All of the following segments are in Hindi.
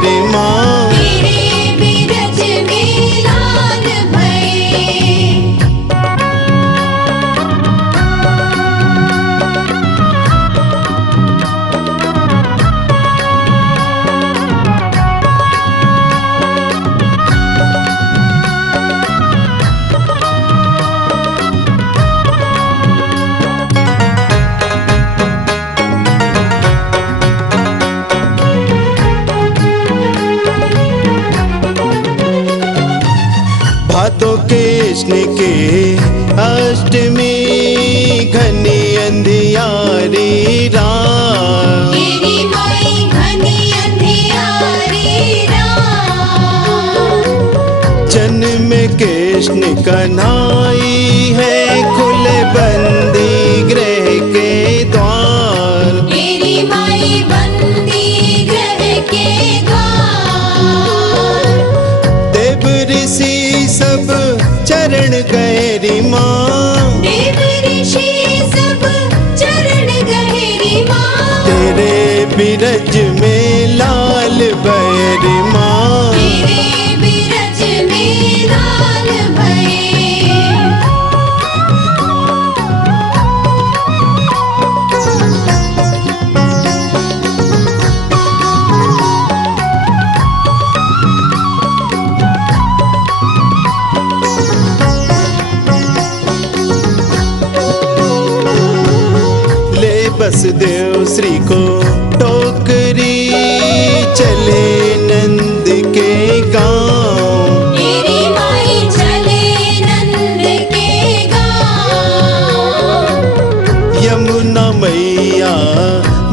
भैरी माँ। तेरे बिरज में लाल भये। भादो कृष्ण के अष्टमी घनी अंधियारी रात। तेरी माई घनी अंधियारी रात। जन्म कृष्ण कन्हाई है खुले बंदी गृह के द्वार। तेरी माई बंदी गृह के द्वार। देव ऋषि सब चरण गहरी माँ। देव ऋषि सब चरण गहरी माँ। तेरे बिरज में लाल भैरी माँ। तेरे बिरज में लाल भये। ले बसदेव श्री को टोकरी चले नंद के गांव। तेरी माई चले नंद के गाँव। यमुना मैया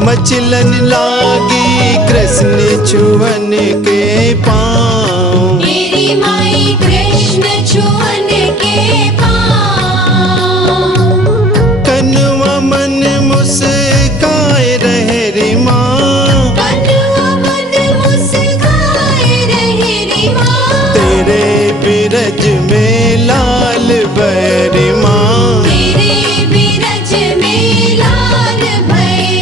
मचलन लागी कृष्ण छुअन के पाँव। तेरी माई कृष्ण छुअन के पाँव। कनुआ मन मुस्काए रहे रे माँ। कनुआ मन मुस्काए रहे रे माँ। तेरे बिरज में लाल भैरी माँ। तेरे बिरज में लाल भये।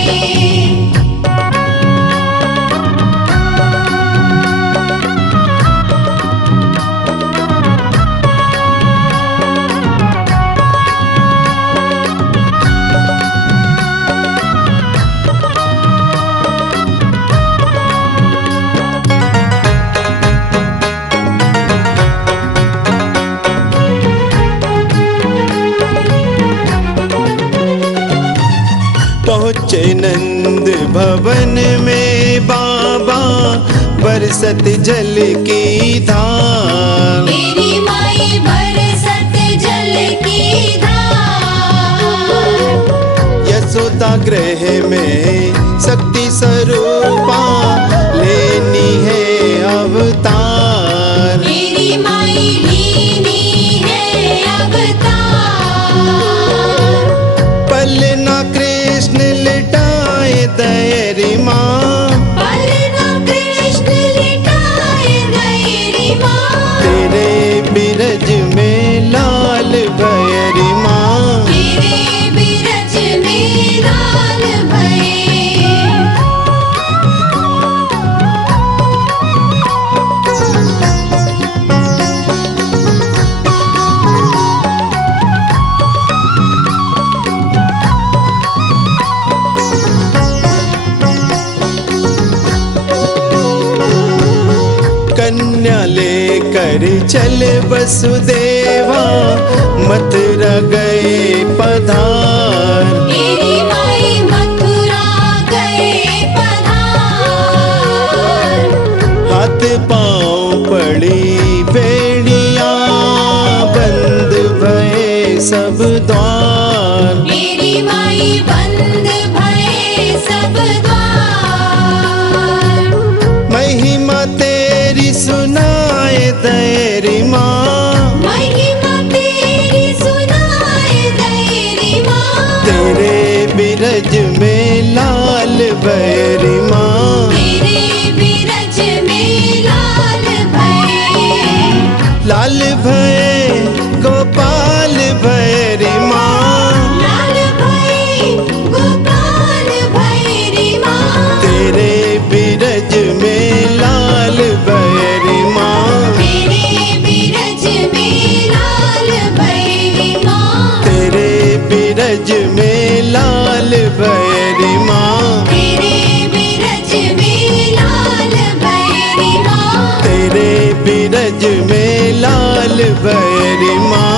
पहुँचे नंद भवन में बाबा बरसत जल की धार। तेरी माई बरसत जल की धार। यशोदा गृह में शक्ति स्वरूपा लेनी है अवतार। तेरी माई लीनी है अवतार। पलना कृष्ण लिटाए दैरी माँ। पलना कृष्ण लिटाए गैरी माँ। तेरे बिरज में लाल भैरी माँ। तेरे बिरज में लाल भये। कन्या लेकर चल वसुदेवा मथुरा गए पधार। तेरी माई मथुरा गए पधार। हाथ पाँव पड़ी बेड़िया बंद भये सब द्वार। तेरी माई बंद भये सब द्वार। महिमा तेरी सुनाए दैरी माँ। महिमा तेरी सुनाए गैरी माँ। तेरे बिरज में लाल भैरी माँ। तेरे बिरज में लाल भये। लाल भये गोपाल भैरी बैरी माँ तेरे बिरज में लाल बैरी माँ तेरे बिरज में लाल बैरी माँ